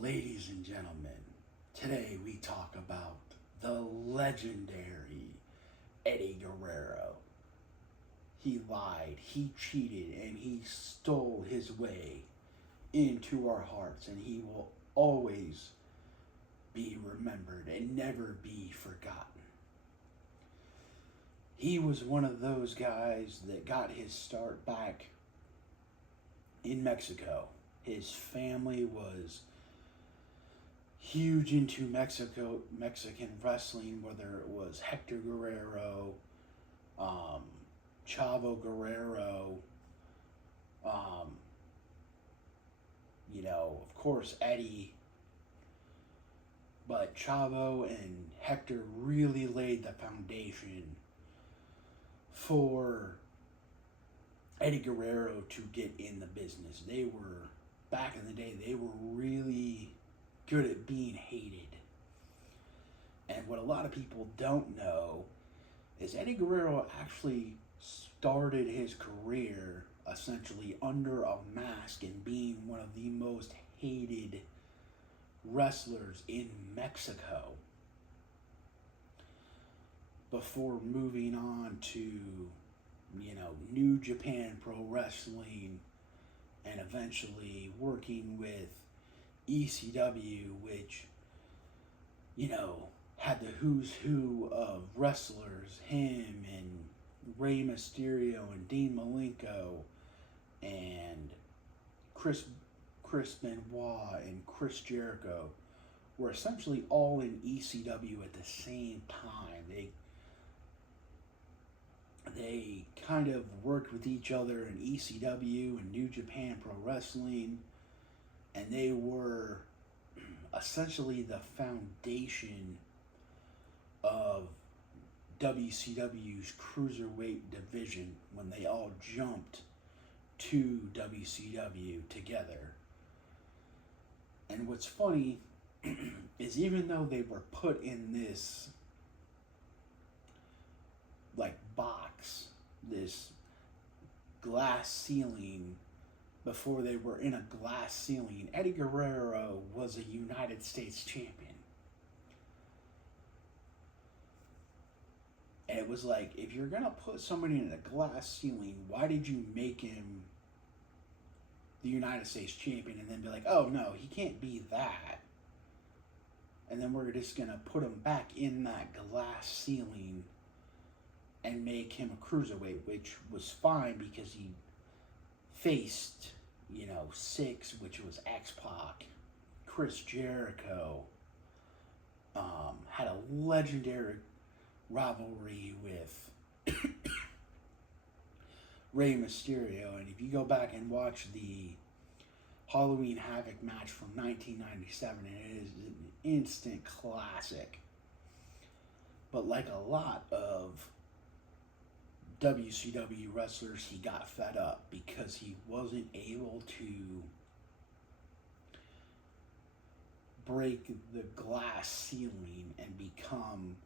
Ladies and gentlemen, today we talk about the legendary Eddie Guerrero. He lied, he cheated, and he stole his way into our hearts, and he will always be remembered and never be forgotten. He was one of those guys that got his start back in Mexico. His family was huge into Mexican wrestling, whether it was Hector Guerrero, Chavo Guerrero, um, of course Eddie. But Chavo and Hector really laid the foundation for Eddie Guerrero to get in the business. They were, back in the day, they were really good at being hated. And what a lot of people don't know is Eddie Guerrero actually started his career essentially under a mask and being one of the most hated wrestlers in Mexico before moving on to, New Japan Pro Wrestling and eventually working with ECW, which, had the who's who of wrestlers, him and Rey Mysterio and Dean Malenko and Chris Benoit and Chris Jericho were essentially all in ECW at the same time. They kind of worked with each other in ECW and New Japan Pro Wrestling, and they were essentially the foundation of WCW's cruiserweight division when they all jumped to WCW together. And what's funny is even though they were put in this box, this glass ceiling, before they were in a glass ceiling, Eddie Guerrero was a United States champion. And it was like, if you're going to put somebody in a glass ceiling, why did you make him the United States champion and then be like, oh no, he can't be that. And then we're just going to put him back in that glass ceiling and make him a cruiserweight, which was fine because he faced, Six, which was X-Pac, Chris Jericho, had a legendary rivalry with Rey Mysterio. And if you go back and watch the Halloween Havoc match from 1997, it is an instant classic. But like a lot of WCW wrestlers, he got fed up because he wasn't able to break the glass ceiling and become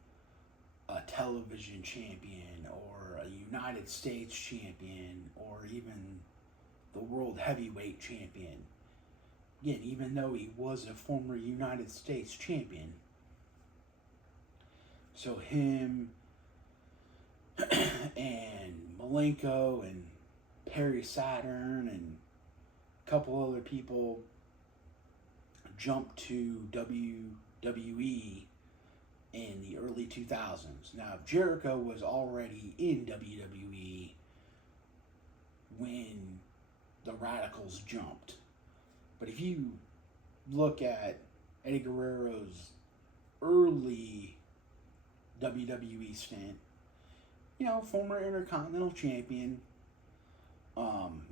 a television champion or a United States champion or even the world heavyweight champion. Again, even though he was a former United States champion. So him and Malenko and Perry Saturn and a couple other people jumped to WWE in the early 2000s. Now, Jericho was already in WWE when the Radicals jumped. But if you look at Eddie Guerrero's early WWE stint, former Intercontinental Champion,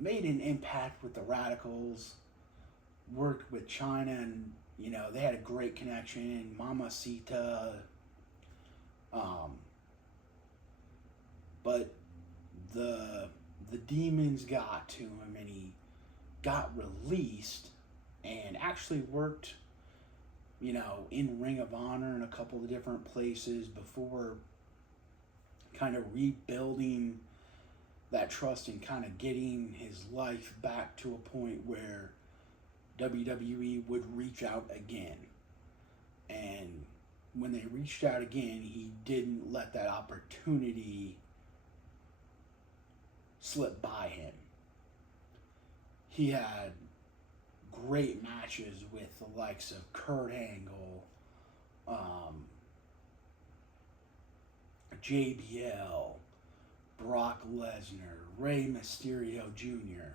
made an impact with the Radicals, worked with China, and, they had a great connection, Mamacita, but the demons got to him, and he got released, and actually worked, in Ring of Honor and a couple of different places before kind of rebuilding that trust and kind of getting his life back to a point where WWE would reach out again. And when they reached out again, he didn't let that opportunity slip by him. He had great matches with the likes of Kurt Angle, JBL, Brock Lesnar, Rey Mysterio Jr.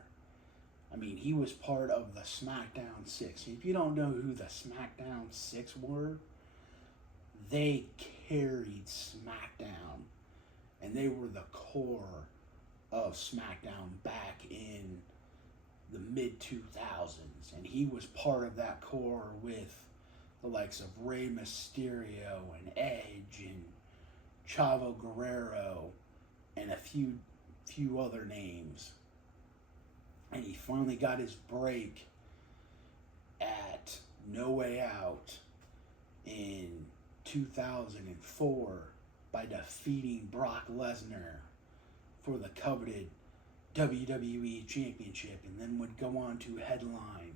I mean, he was part of the SmackDown 6. If you don't know who the SmackDown 6 were, they carried SmackDown. And they were the core of SmackDown back in the mid-2000s. And he was part of that core with the likes of Rey Mysterio and Edge and Chavo Guerrero and a few other names. And he finally got his break at No Way Out in 2004 by defeating Brock Lesnar for the coveted WWE Championship, and then would go on to headline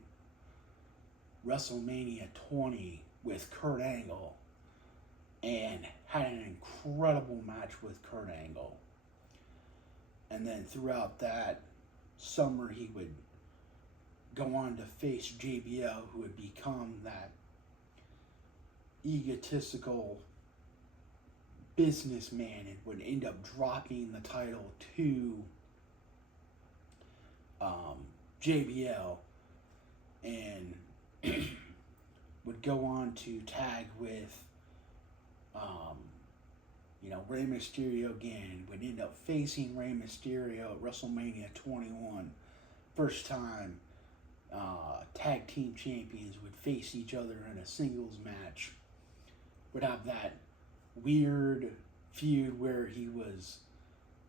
WrestleMania 20 with Kurt Angle, and had an incredible match with Kurt Angle. And then throughout that summer, he would go on to face JBL, who would become that egotistical businessman and would end up dropping the title to JBL, and would go on to tag with Rey Mysterio again. Would end up facing Rey Mysterio at WrestleMania 21. First time tag team champions would face each other in a singles match. Would have that weird feud where he was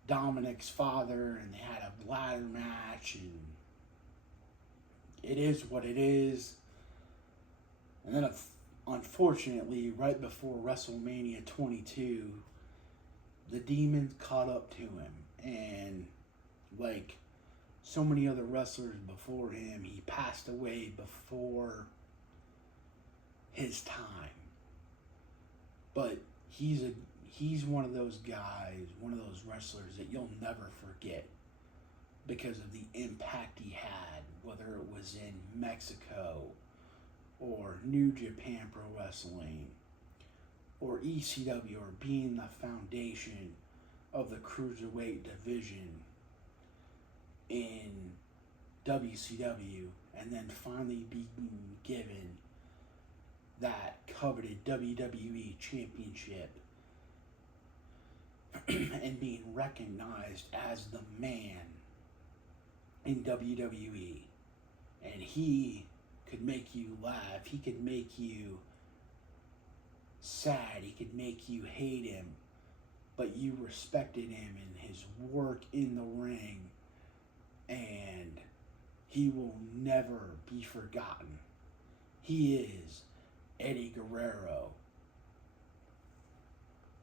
Dominic's father and they had a ladder match, and it is what it is. And then unfortunately, right before WrestleMania 22, the demons caught up to him, and like so many other wrestlers before him, he passed away before his time. But he's one of those guys, one of those wrestlers that you'll never forget because of the impact he had, whether it was in Mexico or New Japan Pro Wrestling or ECW, or being the foundation of the Cruiserweight division in WCW, and then finally being given that coveted WWE Championship and being recognized as the man in WWE. And he could make you laugh, he could make you sad, he could make you hate him, but you respected him and his work in the ring, and he will never be forgotten. He is Eddie Guerrero